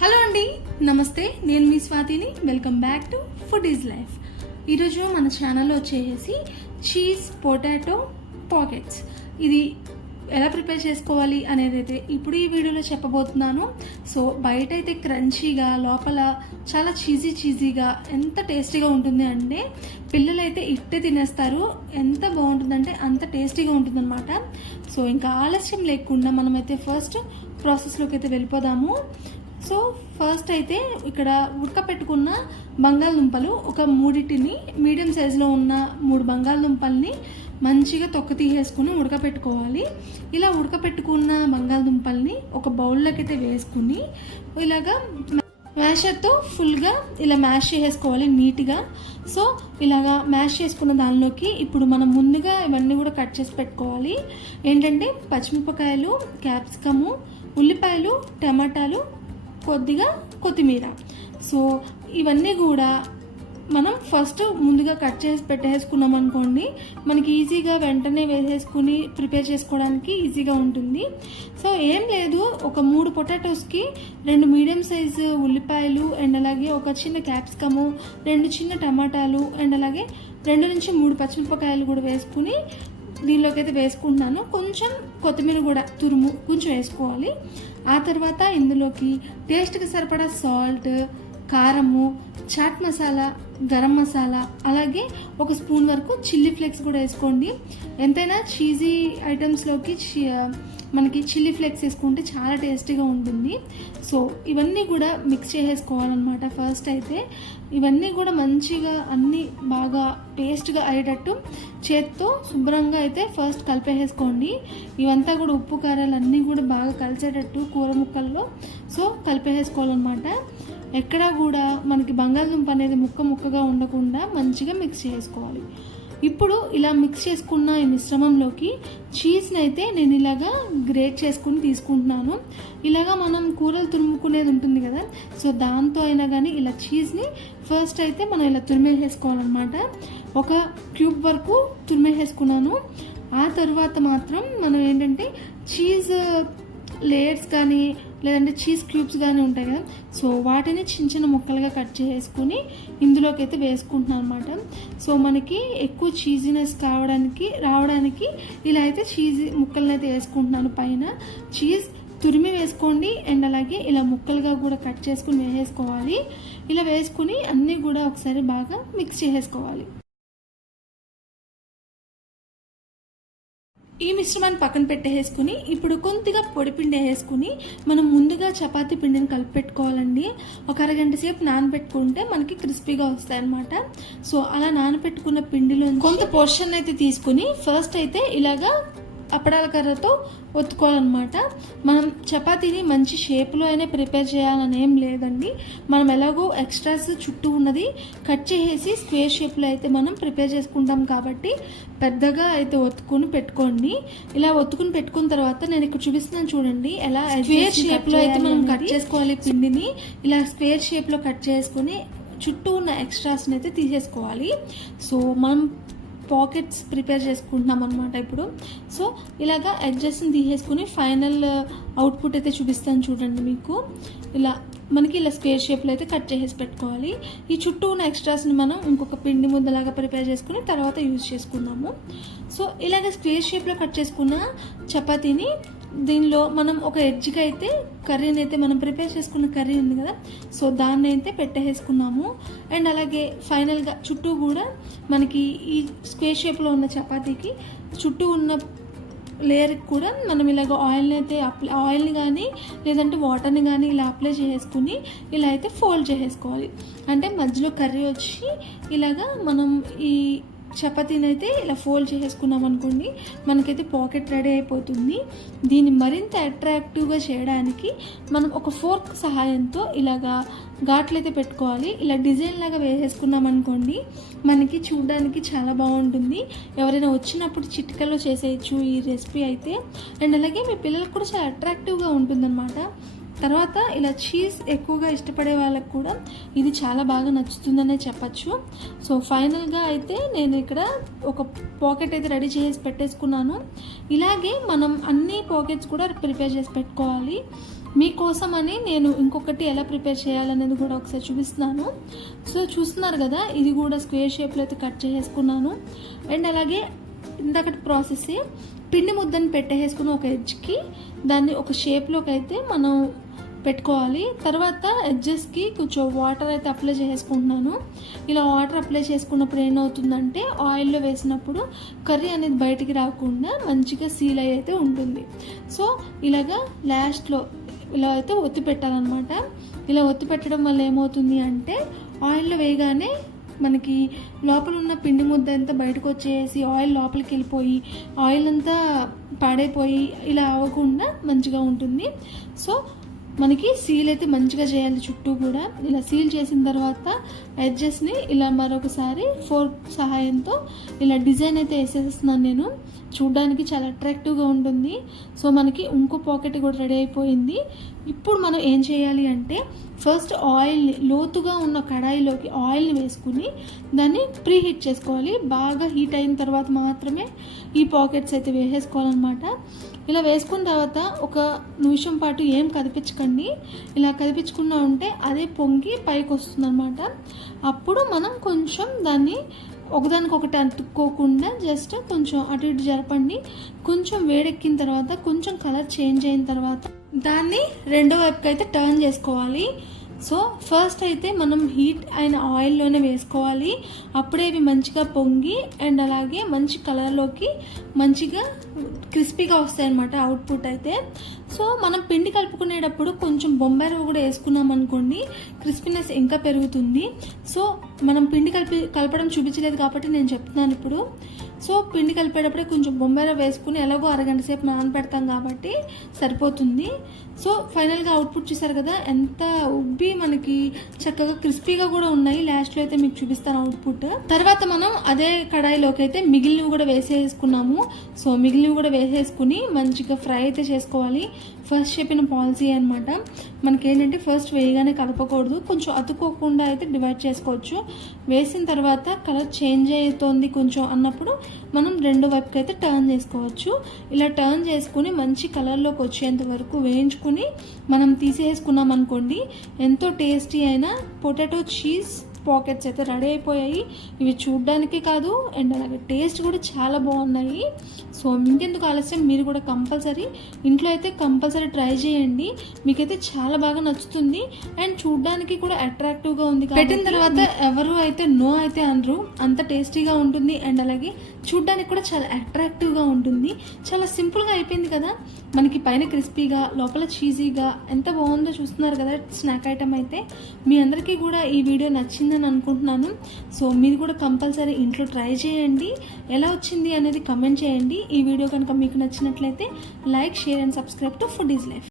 Hello అండి, నమస్తే. నేను మీ స్వాతిని. Welcome back to food is life. ఈరోజు మన ఛానల్లో వచ్చేసి చీజ్ పొటాటో పాకెట్స్ ఇది ఎలా ప్రిపేర్ చేసుకోవాలి అనేది అయితే ఇప్పుడు ఈ వీడియోలో చెప్పబోతున్నాను. సో బయట అయితే క్రంచీగా, లోపల చాలా చీజీగా ఎంత టేస్టీగా ఉంటుంది అంటే పిల్లలైతే ఇట్టే తినేస్తారు. ఎంత బాగుంటుందంటే అంత టేస్టీగా ఉంటుందన్నమాట. సో ఇంకా ఆలస్యం లేకుండా మనమైతే ఫస్ట్ ప్రాసెస్లోకి అయితే వెళ్ళిపోదాము. సో ఫస్ట్ అయితే ఇక్కడ ఉడకపెట్టుకున్న బంగాళదుంపలు ఒక మూడింటిని, మీడియం సైజులో ఉన్న 3 బంగాళదుంపల్ని మంచిగా తొక్క తీసేసుకుని ఉడకపెట్టుకోవాలి. ఇలా ఉడకపెట్టుకున్న బంగాళదుంపల్ని ఒక బౌల్లోకి అయితే వేసుకుని ఇలాగా మ్యాషర్తో ఫుల్గా ఇలా మ్యాష్ చేసుకోవాలి నీట్గా. సో ఇలాగా మ్యాష్ చేసుకున్న దానిలోకి ఇప్పుడు మనం ముందుగా ఇవన్నీ కూడా కట్ చేసి పెట్టుకోవాలి. ఏంటంటే పచ్చిమిరపకాయలు, క్యాప్సికము, ఉల్లిపాయలు, టమాటాలు, కొద్దిగా కొత్తిమీర. సో ఇవన్నీ కూడా మనం ఫస్ట్ ముందుగా కట్ చేసి పెట్టేసుకున్నాం అనుకోండి, మనకి ఈజీగా వెంటనే వేసేసుకుని ప్రిపేర్ చేసుకోవడానికి ఈజీగా ఉంటుంది. సో ఏం లేదు, ఒక 3 పొటాటోస్కి 2 మీడియం సైజు ఉల్లిపాయలు అండ్ అలాగే ఒక చిన్న క్యాప్సికము, 2 చిన్న టమాటాలు అండ్ అలాగే 2 నుంచి 3 పచ్చిమిరపకాయలు కూడా వేసుకుని దీనిలోకి అయితే వేసుకుంటున్నాను. కొంచెం కొత్తిమీర కూడా తురుము కొంచెం వేసుకోవాలి. ఆ తర్వాత ఇందులోకి టేస్ట్కి సరిపడా సాల్ట్, కారము, చాట్ మసాలా, గరం మసాలా, అలాగే ఒక స్పూన్ వరకు చిల్లీ ఫ్లేక్స్ కూడా వేసుకోండి. ఎంతైనా చీజీ ఐటమ్స్లోకి మనకి చిల్లీ ఫ్లేక్స్ వేసుకుంటే చాలా టేస్టీగా ఉంటుంది. సో ఇవన్నీ కూడా మిక్స్ చేసేసుకోవాలన్నమాట. ఫస్ట్ అయితే ఇవన్నీ కూడా మంచిగా అన్నీ బాగా పేస్ట్గా అయ్యేటట్టు చేత్తో శుభ్రంగా అయితే ఫస్ట్ కలిపేసుకోండి. ఇవంతా కూడా ఉప్పు కారాలు అన్నీ కూడా బాగా కలిసేటట్టు కూర ముక్కల్లో సో కలిపేసుకోవాలన్నమాట. ఎక్కడా కూడా మనకి బంగాళదుంప అనేది ముక్కగా ఉండకుండా మంచిగా మిక్స్ చేసుకోవాలి. ఇప్పుడు ఇలా మిక్స్ చేసుకున్న ఈ మిశ్రమంలోకి చీజ్ని అయితే నేను ఇలాగా గ్రేట్ చేసుకుని తీసుకుంటున్నాను. ఇలాగా మనం కూరలు తురుముకునేది ఉంటుంది కదా, సో దాంతో అయినా కానీ ఇలా చీజ్ని ఫస్ట్ అయితే మనం ఇలా తురిమేసేసుకోవాలన్నమాట. ఒక క్యూబ్ వరకు తురిమేసేసుకున్నాను. ఆ తర్వాత మాత్రం మనం ఏంటంటే చీజ్ లేయర్స్ కానీ లేదంటే చీజ్ క్యూబ్స్ కానీ ఉంటాయి కదా, సో వాటిని చిన్న ముక్కలుగా కట్ చేసుకుని ఇందులోకి అయితే వేసుకుంటున్నాను అనమాట. సో మనకి ఎక్కువ చీజీనెస్ రావడానికి ఇలా అయితే చీజ్ ముక్కలను అయితే వేసుకుంటున్నాను. పైన చీజ్ తురిమి వేసుకోండి అండ్ అలాగే ఇలా ముక్కలుగా కూడా కట్ చేసుకుని వేసేసుకోవాలి. ఇలా వేసుకుని అన్నీ కూడా ఒకసారి బాగా మిక్స్ చేసేసుకోవాలి. ఈ మిశ్రమాన్ని పక్కన పెట్టేసుకుని ఇప్పుడు కొద్దిగా పొడి పిండి వేసుకుని మనం ముందుగా చపాతీ పిండిని కలిపి పెట్టుకోవాలండి. ఒక అరగంట సేపు నానబెట్టుకుంటే మనకి క్రిస్పీగా వస్తాయి అన్నమాట. సో అలా నానబెట్టుకున్న పిండిలో కొంత పోర్షన్ అయితే తీసుకుని ఫస్ట్ అయితే ఇలాగా అప్పడాల కర్రతో ఒత్తుకోవాలన్నమాట. మనం చపాతీని మంచి షేప్లో అయినా ప్రిపేర్ చేయాలని ఏం లేదండి. మనం ఎలాగో ఎక్స్ట్రాస్ చుట్టూ ఉన్నది కట్ చేసేసి స్క్వేర్ షేప్లో అయితే మనం ప్రిపేర్ చేసుకుంటాం కాబట్టి పెద్దగా అయితే ఒత్తుకుని పెట్టుకోండి. ఇలా ఒత్తుకుని పెట్టుకున్న తర్వాత నేను ఇక్కడ చూపిస్తున్నాను చూడండి, ఎలా స్క్వేర్ షేప్లో అయితే మనం కట్ చేసుకోవాలి. పిండిని ఇలా స్క్వేర్ షేప్లో కట్ చేసుకుని చుట్టూ ఉన్న ఎక్స్ట్రాస్ని అయితే తీసేసుకోవాలి. సో మనం పాకెట్స్ ప్రిపేర్ చేసుకుంటున్నాం అనమాట ఇప్పుడు. సో ఇలాగా ఎడ్జెస్ని తీసేసుకుని ఫైనల్ అవుట్పుట్ అయితే చూపిస్తాను చూడండి మీకు. ఇలా మనకి ఇలా స్క్వేర్ షేప్లో అయితే కట్ చేసేసి పెట్టుకోవాలి. ఈ చుట్టూ ఉన్న ఎక్స్ట్రాస్ని మనం ఇంకొక పిండి ముద్దలాగా ప్రిపేర్ చేసుకుని తర్వాత యూజ్ చేసుకుందాము. సో ఇలాగ స్క్వేర్ షేప్లో కట్ చేసుకున్న చపాతీని దీనిలో మనం ఒక ఎడ్జ్కి అయితే కర్రీని అయితే మనం ప్రిపేర్ చేసుకున్న కర్రీ ఉంది కదా, సో దాన్ని అయితే పెట్టేసుకున్నాము. అండ్ అలాగే ఫైనల్గా చుట్టూ కూడా మనకి ఈ స్క్వేర్ షేప్లో ఉన్న చపాతీకి చుట్టూ ఉన్న లేయర్కి కూడా మనం ఇలాగ ఆయిల్ని కానీ లేదంటే వాటర్ని కానీ ఇలా అప్లై చేసుకుని ఇలా అయితే ఫోల్డ్ చేసేసుకోవాలి. అంటే మధ్యలో కర్రీ వచ్చి ఇలాగా మనం ఈ చపాతీని అయితే ఇలా ఫోల్డ్ చేసుకున్నాం అనుకోండి, మనకైతే పాకెట్ రెడీ అయిపోతుంది. దీన్ని మరింత అట్రాక్టివ్గా చేయడానికి మనం ఒక ఫోర్క్ సహాయంతో ఇలాగా ఘాట్లు అయితే పెట్టుకోవాలి. ఇలా డిజైన్ లాగా వేసేసుకున్నాం అనుకోండి, మనకి చూడడానికి చాలా బాగుంటుంది. ఎవరైనా వచ్చినప్పుడు చిటికలో చేసేయచ్చు ఈ రెసిపీ అయితే. అండ్ అలాగే మీ పిల్లలకు కూడా చాలా అట్రాక్టివ్గా ఉంటుందన్నమాట. తర్వాత ఇలా చీజ్ ఎక్కువగా ఇష్టపడే వాళ్ళకు కూడా ఇది చాలా బాగా నచ్చుతుందనే చెప్పచ్చు. సో ఫైనల్గా అయితే నేను ఇక్కడ ఒక పాకెట్ అయితే రెడీ చేసి పెట్టేసుకున్నాను. ఇలాగే మనం అన్ని పాకెట్స్ కూడా ప్రిపేర్ చేసి పెట్టుకోవాలి. మీకోసమని నేను ఇంకొకటి ఎలా ప్రిపేర్ చేయాలనేది కూడా ఒకసారి చూపిస్తున్నాను. సో చూస్తున్నారు కదా, ఇది కూడా స్క్వేర్ షేప్లో అయితే కట్ చేసుకున్నాను. అండ్ అలాగే ఇంతకటి ప్రాసెస్ పిండి ముద్దను పెట్టేసుకుని ఒక ఎడ్జ్కి దాన్ని ఒక షేప్లోకి అయితే మనం పెట్టుకోవాలి. తర్వాత ఎడ్జెస్కి కొంచెం వాటర్ అయితే అప్లై చేసుకుంటున్నాను. ఇలా వాటర్ అప్లై చేసుకున్నప్పుడు ఏమవుతుందంటే ఆయిల్లో వేసినప్పుడు కర్రీ అనేది బయటికి రాకుండా మంచిగా సీల్ అయ్యి అయితే ఉంటుంది. సో ఇలాగా లాస్ట్లో ఇలా అయితే ఒత్తి పెట్టాలన్నమాట. ఇలా ఒత్తి పెట్టడం వల్ల ఏమవుతుంది అంటే ఆయిల్లో వేయగానే మనకి లోపల ఉన్న పిండి ముద్ద అంతా బయటకు వచ్చేసి ఆయిల్ లోపలికి వెళ్ళిపోయి ఆయిల్ అంతా పాడైపోయి ఇలా అవ్వకుండా మంచిగా ఉంటుంది. సో మనకి సీల్ అయితే మంచిగా చేయాలి చుట్టూ కూడా. ఇలా సీల్ చేసిన తర్వాత ఎడ్జెస్ని ఇలా మరొకసారి ఫోర్క్ సహాయంతో ఇలా డిజైన్ అయితే వేసేస్తున్నాను నేను. చూడడానికి చాలా అట్రాక్టివ్గా ఉంటుంది. సో మనకి ఇంకో పాకెట్ కూడా రెడీ అయిపోయింది. ఇప్పుడు మనం ఏం చేయాలి అంటే ఫస్ట్ ఆయిల్ని లోతుగా ఉన్న కడాయిలోకి ఆయిల్ని వేసుకుని దాన్ని ప్రీ హీట్ చేసుకోవాలి. బాగా హీట్ అయిన తర్వాత మాత్రమే ఈ పాకెట్స్ అయితే వేసేసుకోవాలన్నమాట. ఇలా వేసుకున్న తర్వాత ఒక నిమిషం పాటు ఏం కదిపించకండి. ఇలా కదిపించకుండా ఉంటే అదే పొంగి పైకి వస్తుందన్నమాట. అప్పుడు మనం కొంచెం దాన్ని ఒకదానికొకటి అంటుకోకుండా జస్ట్ కొంచెం అటు ఇటు జరపండి. కొంచెం వేడెక్కిన తర్వాత కొంచెం కలర్ చేంజ్ అయిన తర్వాత దాన్ని రెండో వైపుకి అయితే టర్న్ చేసుకోవాలి. సో ఫస్ట్ అయితే మనం హీట్ అయిన ఆయిల్లోనే వేసుకోవాలి. అప్పుడే ఇవి మంచిగా పొంగి అండ్ అలాగే మంచి కలర్లోకి మంచిగా క్రిస్పీగా వస్తాయి అన్నమాట అవుట్పుట్ అయితే. సో మనం పిండి కలుపుకునేటప్పుడు కొంచెం బొంబాయి రవ్వ కూడా వేసుకున్నాం అనుకోండి, క్రిస్పీనెస్ ఇంకా పెరుగుతుంది. సో మనం పిండి కలపడం చూపించలేదు కాబట్టి నేను చెప్తున్నాను ఇప్పుడు. సో పిండి కలిపేటప్పుడే కొంచెం బొంబాయి రవ్వ వేసుకుని ఎలాగో అరగంట సేపు నానబెడతాం కాబట్టి సరిపోతుంది. సో ఫైనల్గా అవుట్పుట్ చూసారు కదా, ఎంత ఉబ్బి మనకి చక్కగా క్రిస్పీగా కూడా ఉన్నాయి. లాస్ట్లో అయితే మీకు చూపిస్తాను అవుట్పుట్. తర్వాత మనం అదే కడాయిలోకి అయితే మిగిలినవి కూడా వేసేసుకున్నాము. సో మిగిలినవి కూడా వేసేసుకుని మంచిగా ఫ్రై అయితే చేసుకోవాలి. ఫస్ట్ చెప్పిన పాలసీ అనమాట. మనకేంటంటే ఫస్ట్ వేయగానే కలపకూడదు, కొంచెం అతుక్కోకుండా అయితే డివైడ్ చేసుకోవచ్చు. వేసిన తర్వాత కలర్ చేంజ్ అవుతుంది కొంచెం అన్నప్పుడు మనం రెండో వైపుకి అయితే టర్న్ చేసుకోవచ్చు. ఇలా టర్న్ చేసుకుని మంచి కలర్లోకి వచ్చేంత వరకు వేయించుకుని మనం తీసేసుకున్నాం అనుకోండి, ఎంతో టేస్టీ అయిన పొటాటో చీజ్ పాకెట్స్ అయితే రెడీ అయిపోయాయి. ఇవి చూడ్డానికి కాదు అండ్ అలాగే టేస్ట్ కూడా చాలా బాగున్నాయి. సో ఇంకెందుకు ఆలస్యం, మీరు కూడా కంపల్సరీ ఇంట్లో అయితే కంపల్సరీ ట్రై చేయండి. మీకైతే చాలా బాగా నచ్చుతుంది అండ్ చూడ్డానికి కూడా అట్రాక్టివ్గా ఉంది. పెట్టిన తర్వాత ఎవరు అయితే నో అయితే అనరు, అంత టేస్టీగా ఉంటుంది అండ్ అలాగే చూడ్డానికి కూడా చాలా అట్రాక్టివ్గా ఉంటుంది. చాలా సింపుల్గా అయిపోయింది కదా, మనకి పైన క్రిస్పీగా లోపల చీజీగా ఎంత బాగుందో చూస్తున్నారు కదా స్నాక్ ఐటమ్ అయితే. మీ అందరికీ కూడా ఈ వీడియో నచ్చిందని అనుకుంటున్నాను. సో మీరు కూడా కంపల్సరీ ఇంట్లో ట్రై చేయండి. ఎలా వచ్చింది అనేది కమెంట్ చేయండి. ఈ వీడియో కనుక మీకు నచ్చినట్లయితే like, share and subscribe to food is life.